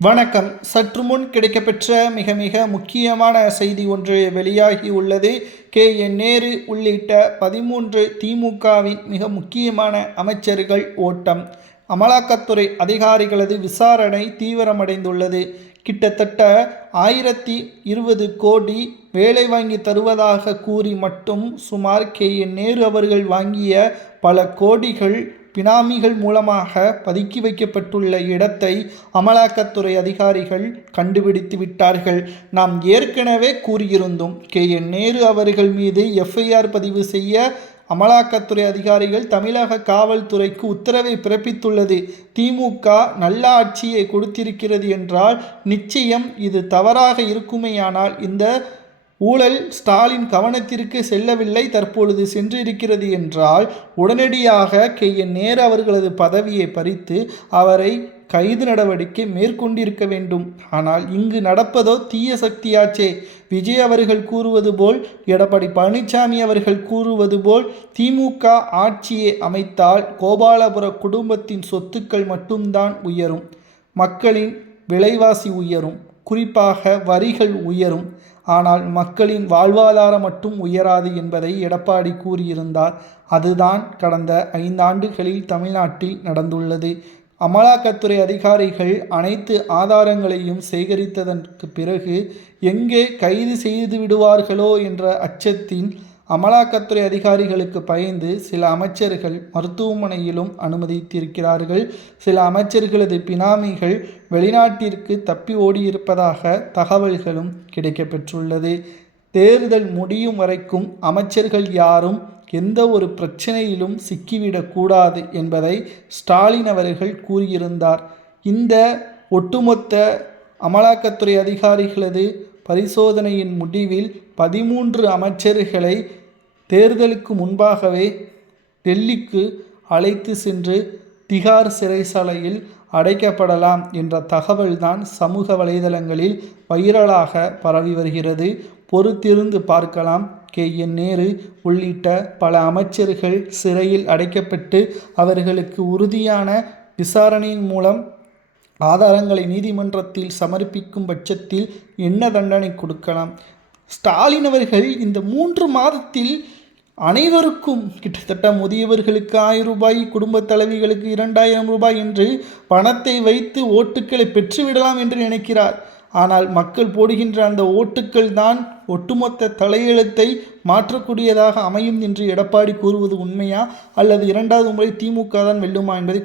வணக்கம். சற்று முன் கிடைக்கப்பெற்ற மிக மிக முக்கியமான செய்தி ஒன்று வெளியாகி உள்ளது. என் நேரு உள்ளிட்ட 13 திமுகவின் மிக முக்கியமான அமைச்சர்கள் ஓட்டம். அமலாக்கத்துறை அதிகாரிகளது விசாரணை தீவிரமடைந்துள்ளது. கிட்டத்தட்ட 1020 கோடி வேலை வாங்கி தருவதாக கூறி மட்டும் சுமார் என் நேரு அவர்கள் வாங்கிய பல கோடிகள் பினாமிகள் மூலமாக பதுக்கி வைக்கப்பட்டுள்ள இடத்தை அமலாக்கத்துறை அதிகாரிகள் கண்டுபிடித்து விட்டார்கள். நாம் ஏற்கனவே கூறியிருந்தோம், என் நேரு அவர்கள் மீது எஃப்ஐஆர் பதிவு செய்ய அமலாக்கத்துறை அதிகாரிகள் தமிழக காவல்துறைக்கு உத்தரவை பிறப்பித்துள்ளது. திமுக நல்ல ஆட்சியை கொடுத்திருக்கிறது என்றால் நிச்சயம் இது தவறாக இருக்குமேயானால் இந்த ஊழல் ஸ்டாலின் கவனத்திற்கு செல்லவில்லை, தற்பொழுது சென்றிருக்கிறது என்றால் உடனடியாக என் நேரு அவர்களது பதவியை பறித்து அவரை கைது நடவடிக்கை மேற்கொண்டிருக்க வேண்டும். ஆனால் இங்கு நடப்பதோ தீய சக்தியாச்சே. விஜய் அவர்கள் கூறுவது போல், எடப்பாடி பழனிசாமி அவர்கள் கூறுவது போல் திமுக ஆட்சியை அமைத்தால் கோபாலபுர குடும்பத்தின் சொத்துக்கள் மட்டும்தான் உயரும், மக்களின் விலைவாசி உயரும், குறிப்பாக வரிகள் உயரும். ஆனால் மக்களின் வாழ்வாதாரம் மட்டும் உயராது என்பதை எடப்பாடி கூறியிருந்தார். அதுதான் கடந்த 5 ஆண்டுகளில் தமிழ்நாட்டில் நடந்துள்ளது. அமலாக்கத்துறை அதிகாரிகள் அனைத்து ஆதாரங்களையும் சேகரித்ததற்கு பிறகு எங்கே கைது செய்து விடுவார்களோ என்ற அச்சத்தின் அமலாக்கத்துறை அதிகாரிகளுக்கு பயந்து சில அமைச்சர்கள் மருத்துவமனையிலும் அனுமதித்திருக்கிறார்கள். சில அமைச்சர்களது பினாமிகள் வெளிநாட்டிற்கு தப்பி ஓடியிருப்பதாக தகவல்களும் கிடைக்கப்பெற்றுள்ளது. தேர்தல் முடியும் வரைக்கும் அமைச்சர்கள் யாரும் எந்த ஒரு பிரச்சனையிலும் சிக்கிவிடக்கூடாது என்பதை ஸ்டாலின் அவர்கள் கூறியிருந்தார். இந்த ஒட்டுமொத்த அமலாக்கத்துறை அதிகாரிகளது பரிசோதனையின் முடிவில் 13 அமைச்சர்களை தேர்தலுக்கு முன்பாகவே டெல்லிக்கு அழைத்து சென்று திகார் சிறைச்சாலையில் அடைக்கப்படலாம் என்ற தகவல்தான் சமூக வலைதளங்களில் வைரலாக பரவி வருகிறது. பொறுத்திருந்து பார்க்கலாம். என் நேரு உள்ளிட்ட பல அமைச்சர்கள் சிறையில் அடைக்கப்பட்டு அவர்களுக்கு உறுதியான விசாரணையின் மூலம் ஆதாரங்களை நீதிமன்றத்தில் சமர்ப்பிக்கும் பட்சத்தில் என்ன தண்டனை கொடுக்கலாம். ஸ்டாலின் அவர்கள் இந்த 3 மாதத்தில் அனைவருக்கும் கிட்டத்தட்ட முதியவர்களுக்கு 1000 ரூபாய், குடும்ப தலைவிகளுக்கு 2000 ரூபாய் என்று பணத்தை வைத்து ஓட்டுக்களை பெற்றுவிடலாம் என்று நினைக்கிறார். ஆனால் மக்கள் போடுகின்ற அந்த ஓட்டுக்கள் தான் ஒட்டுமொத்த தலையெழுத்தை மாற்றக்கூடியதாக அமையும் என்று எடப்பாடி கூறுவது உண்மையா, அல்லது 2வது முறை திமுக தான் வெல்லுமா என்பதை